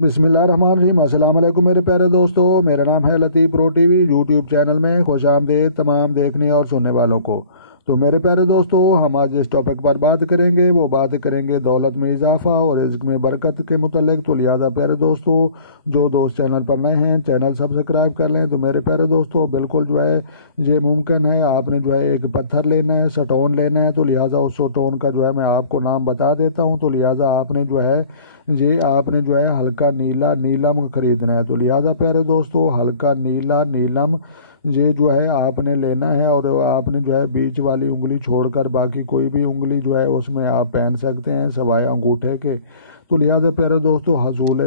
बिस्मिल्लाहिर्रहमानिर्रहीम। अस्सलाम वालेकुम मेरे प्यारे दोस्तों, मेरा नाम है लतीफ़ प्रो टीवी। यूट्यूब चैनल में खुश आमदीद तमाम देखने और सुनने वालों को। तो मेरे प्यारे दोस्तों, हम आज जिस टॉपिक पर बात करेंगे वो बात करेंगे दौलत में इजाफा और रिज़्क में बरकत के मुतल्लिक। तो लिहाजा प्यारे दोस्तों, जो दोस्त चैनल पर नए हैं चैनल सब्सक्राइब कर लें। तो मेरे प्यारे दोस्तों, बिल्कुल जो है ये मुमकिन है। आपने जो है एक पत्थर लेना है, स्टोन लेना है। तो लिहाजा उस स्टोन का जो है मैं आपको नाम बता देता हूँ। तो लिहाजा आपने जो है आपने जो है हल्का नीला नीलम खरीदना है। तो लिहाजा प्यारे दोस्तों, हल्का नीला नीलम ये जो है आपने लेना है और आपने जो है बीच वाली उंगली छोड़कर बाकी कोई भी उंगली जो है उसमें आप पहन सकते हैं सवाए अंगूठे के। तो लिहाजा प्यारे दोस्तों, हसूल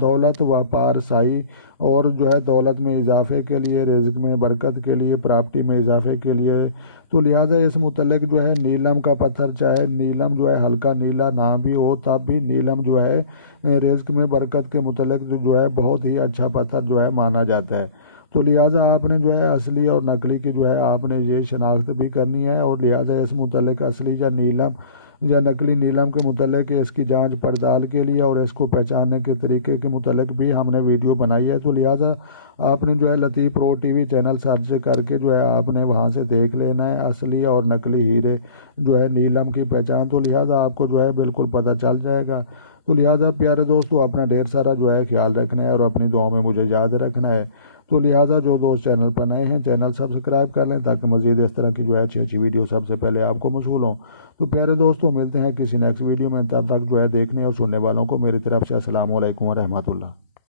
दौलत व्यापार साई और जो है दौलत में इजाफे के लिए, रिज़्क में बरकत के लिए, प्रॉपर्टी में इजाफे के लिए। तो लिहाजा इस मुतल्लिक जो है नीलम का पत्थर, चाहे नीलम जो है हल्का नीला ना भी हो तब भी नीलम जो है रिज़्क में बरकत के मुतल्लिक जो है बहुत ही अच्छा पत्थर जो है माना जाता है। तो लिहाजा आपने जो है असली और नकली की जो है आपने ये शनाख्त भी करनी है और लिहाजा इस मुतल्लिक असली या नकली नीलम के मुतल्लिक इसकी जांच पड़ताल के लिए और इसको पहचानने के तरीके के मुतल्लिक भी हमने वीडियो बनाई है। तो लिहाजा आपने जो है लतीफ़ प्रो टीवी चैनल सर्च करके जो है आपने वहाँ से देख लेना है असली और नकली हीरे जो है नीलम की पहचान। तो लिहाजा आपको जो है बिल्कुल पता चल जाएगा। तो लिहाजा प्यारे दोस्तों, अपना ढेर सारा जो है ख्याल रखना है और अपनी दुआओं में मुझे याद रखना है। तो लिहाजा जो दोस्त चैनल पर नए हैं चैनल सब्सक्राइब कर लें ताकि मज़ीद इस तरह की जो है अच्छी अच्छी वीडियो सबसे पहले आपको मौसूल हों। तो प्यारे दोस्तों, मिलते हैं किसी नेक्स्ट वीडियो में। तब तक जो है देखने और सुनने वालों को मेरी तरफ से अस्सलाम वालेकुम व रहमतुल्लाह।